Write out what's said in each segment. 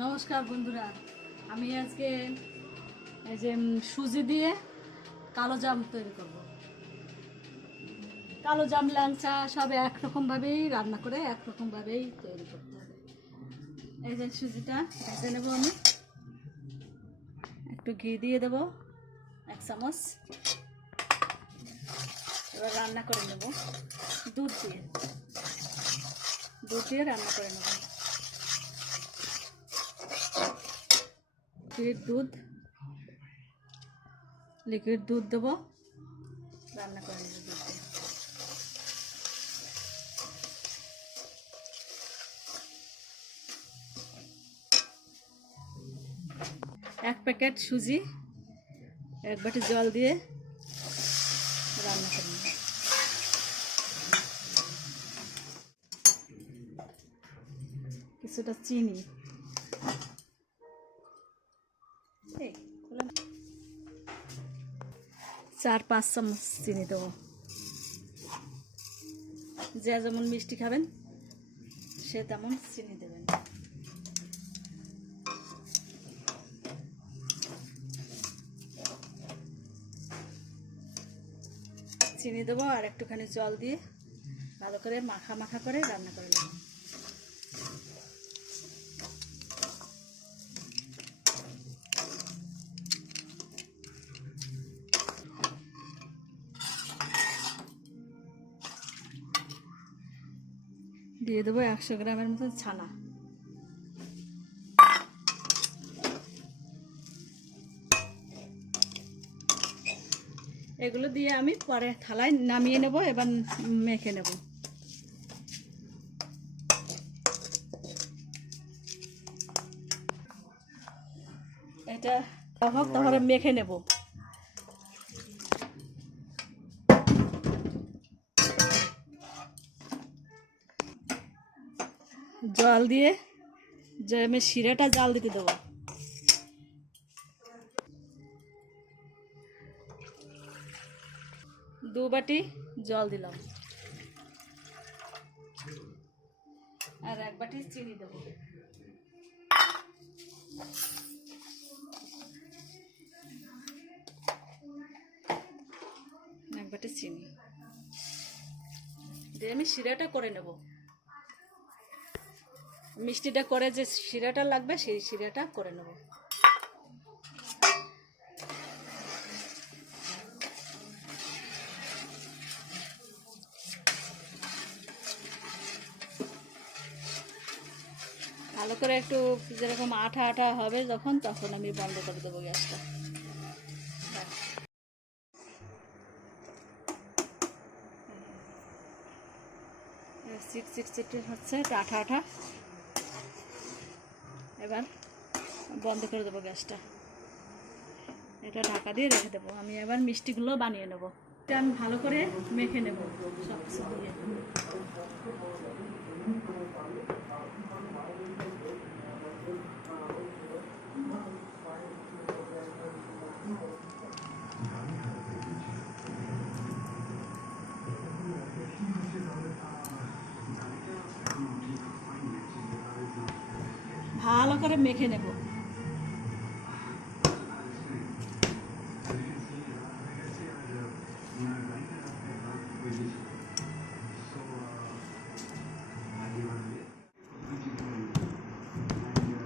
নমস্কার বন্ধুরা। আমি আজকে এই যে সুজি দিয়ে কালো জাম তৈরি করব। কালো জাম, ল্যাংচা সব একরকমভাবেই রান্না করে একরকমভাবেই তৈরি করতে হবে। এই যে সুজিটা ভেজে নেব আমি। একটু ঘি দিয়ে দেব, এক চামচ। এবার রান্না করে নেব। দুধ দিয়ে। দুধ দিয়ে রান্না করে নেব। লিকুইড দুধ। লিকুইড দুধ দেবো। রান্না করে এক প্যাকেট সুজি, এক বাটি জল দিয়ে রান্না করে কিছুটা চিনি। চার পাঁচ চামচ চিনি দেবো। যে যেমন মিষ্টি খাবেন, সে তেমন চিনি দেবেন। চিনি দেবো আর একটুখানি জল দিয়ে ভালো করে মাখা মাখা করে রান্না করে নেব। দিয়ে দেবো একশো গ্রামের মতো ছানা। এগুলো দিয়ে আমি পরে থালায় নামিয়ে নেব, এবার মেখে নেব। এটা তাহলে মেখে নেব। জল দিয়ে যে আমি শিরাটা জাল দিতে দেবো। দু বাটি জল দিলাম। আর এক বাটি চিনি দেবো। এক বাটি চিনি। দিয়ে আমি শিরাটা করে নেব। মিষ্টিটা করে যে শিরাটা লাগবে, সেই শিরাটা করে নেব। ভালো করে একটু যেরকম আঠা আঠা হবে যখন, তখন আমি বন্ধ করে দেবো গ্যাসটা। সিট সিট সিট হচ্ছে আঠা আঠা। এবার বন্ধ করে দেবো গ্যাসটা। এটা ঢাকা দিয়ে রেখে দেবো। আমি এবার মিষ্টিগুলো বানিয়ে নেব। এটা আমি ভালো করে মেখে নেব। সব দিয়ে ভালো করে মেখে নেব।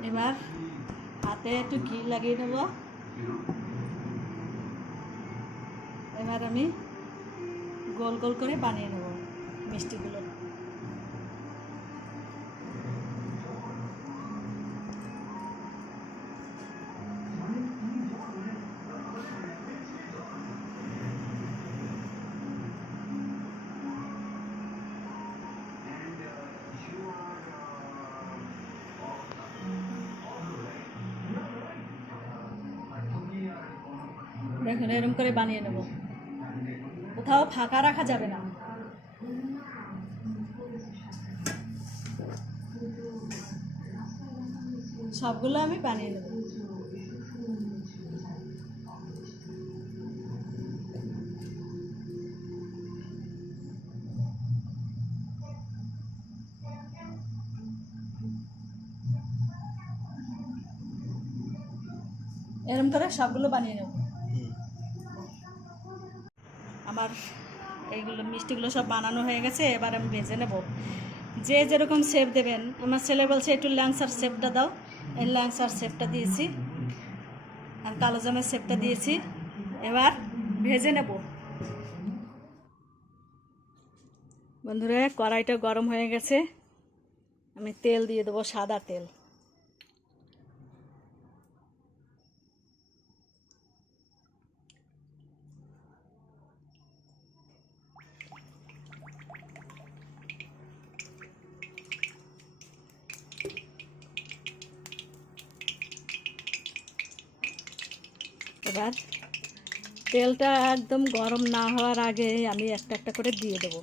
এবার হাতে একটু ঘি লাগিয়ে নেব। এবার আমি গোল গোল করে বানিয়ে নেব মিষ্টিগুলো। দেখুন এরকম করে বানিয়ে নেব। কোথাও ফাঁকা রাখা যাবে না। সবগুলো আমি বানিয়ে নেব। এরম করে সবগুলো বানিয়ে নেব। আমার এইগুলো, মিষ্টিগুলো সব বানানো হয়ে গেছে, এবার আমি ভেজে নেব। যে যেরকম শেপ দেবেন আমার ছেলে বলছে, একটু ল্যাংসার শেপটা দাও। এই ল্যাংসার শেপটা দিয়েছি। আর কালো জামের শেপটা দিয়েছি। এবার ভেজে নেব। বন্ধুরা, কড়াইটা গরম হয়ে গেছে। আমি তেল দিয়ে দেবো সাদা তেল। এবার তেলটা একদম গরম না হওয়ার আগে আমি একটা একটা করে দিয়ে দেবো।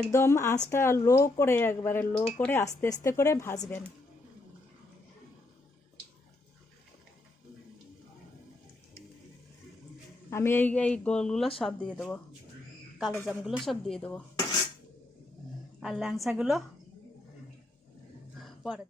একদম আঁচটা লো করে, একবারে লো করে আস্তে আস্তে করে ভাজবেন। আমি এই এই গোলগুলো সব দিয়ে দেবো। কালো জামগুলো সব দিয়ে দেবো আর ল্যাংসাগুলো পরে।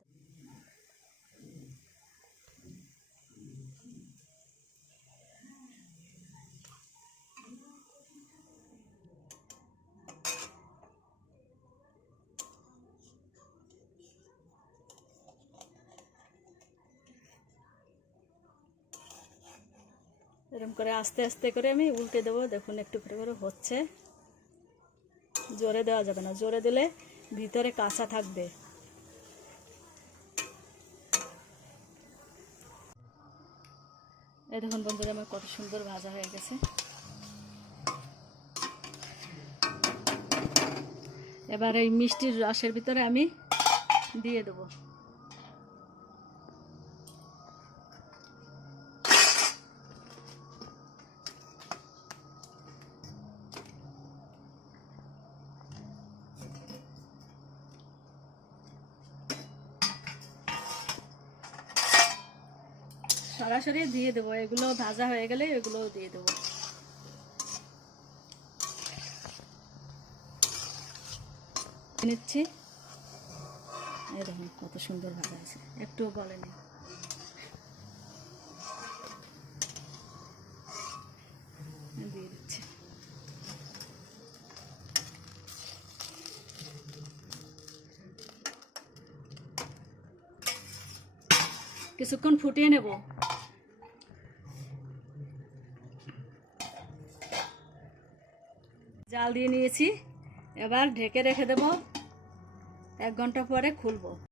এরকম করে আস্তে আস্তে করে আমি উল্টে দেবো, দেখুন একটু করে করে হচ্ছে জোরে দেওয়া যাবে না। জোরে দিলে ভিতরে কাঁচা থাকবে। এই দেখুন বন্ধুরা, আমার কত সুন্দর ভাজা হয়ে গেছে। এবার এই মিষ্টির রসের ভিতরে আমি দিয়ে দেবো। সরাসরি দিয়ে দেবো। এগুলো ভাজা হয়ে গেলে এগুলোও দিয়ে দেবো। নিচ্ছি। দেখুন, কত সুন্দর ভাজা আছে একটুও বলেনি। দিয়ে দিচ্ছি। কিছুক্ষণ ফুটিয়ে নেব। জাল দিয়ে নিয়েছি। এবার ঢেকে রেখে দেব। এক ঘণ্টা পরে খুলবো।